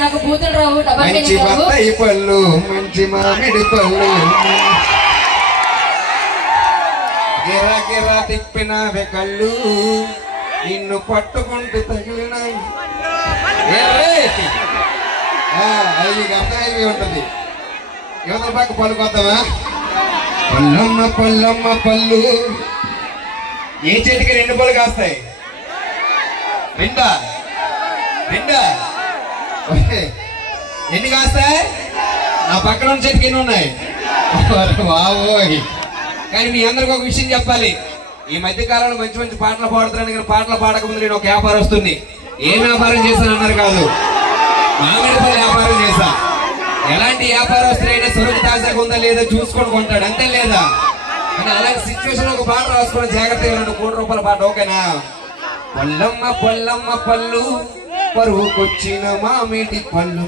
నాకు బూతులు రావు. మంచి బత్తాయి పళ్ళు, మంచి మామిడి పళ్ళు, గిరా గిరా తిప్పినవే కళ్ళు, నిన్ను పట్టుకుంటూ తగిలినాయి. అవి అర్థమైనవి ఉంటది. యువతల పక్క పళ్ళు కొద్దామా? పల్లమ్మ పల్లమ్మ పళ్ళు. ఏ చెట్టుకి 2 పళ్ళు కాస్తాయి? రెండా? ఎన్ని కాస్తాయి? నా పక్కన ఉన్న చెట్టుకి ఎన్ని ఉన్నాయి? బాబోయ్. కానీ మీ అందరికి ఒక విషయం చెప్పాలి. ఈ మధ్య కాలంలో మంచి మంచి పాటలు పాడుతున్నాను, కానీ పాటలు పాడకముందు నేను ఒక వ్యాపారం వస్తుంది. ఏం వ్యాపారం చేశాను అన్నారు కాదు, మామిడి పళ్ళు వ్యాపారం చేశా. ఎలాంటి వ్యాపారస్తులైనా సరుకు తాజాగా ఉందా లేదా చూసుకొని కొంటాడు, అంతే లేదా? కానీ అలాంటి సిచ్యువేషన్ ఒక పాట రాసుకున్న జాగ్రత్తగా 2 కోట్ల రూపాయల పాట. ఓకేనా? పల్లమ్మ పల్లమ్మ పళ్ళు, పరువుకొచ్చిన మామిడి పళ్ళు.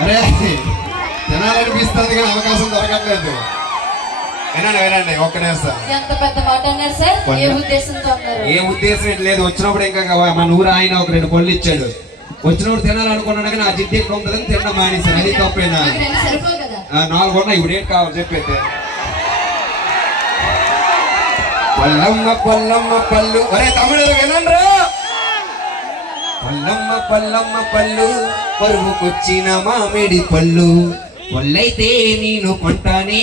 అరే తినాలనిపిస్తుంది కానీ అవకాశం దొరకట్లేదు. వినండి ఒక్క నిమిషం. ఎంత పెద్ద మాట అన్నారు సార్? ఏ ఉద్దేశంతో అన్నారు? ఏ ఉద్దేశం లేదు. వచ్చినప్పుడు ఇంకా మన ఊరు ఆయన ఒక 2 పళ్ళు ఇచ్చాడు. వచ్చినప్పుడు తినాలనుకున్నాను కానీ ఆ జిడ్డు ఎక్కువ ఉంటుందని తినడం మానేశాను. అది తప్పేనా? 4 ఉన్నాయి. ఇప్పుడు ఏంటి కావాలి చెప్పేది? పల్లమ్మ పల్లమ్మ పళ్ళు. ఒరే తమ్ముడు వినండ్రా. పల్లమ్మ పల్లమ్మ పళ్ళు, పరువుకొచ్చిన మామిడి పళ్ళు, పళ్ళైతే నేను కొంటానే.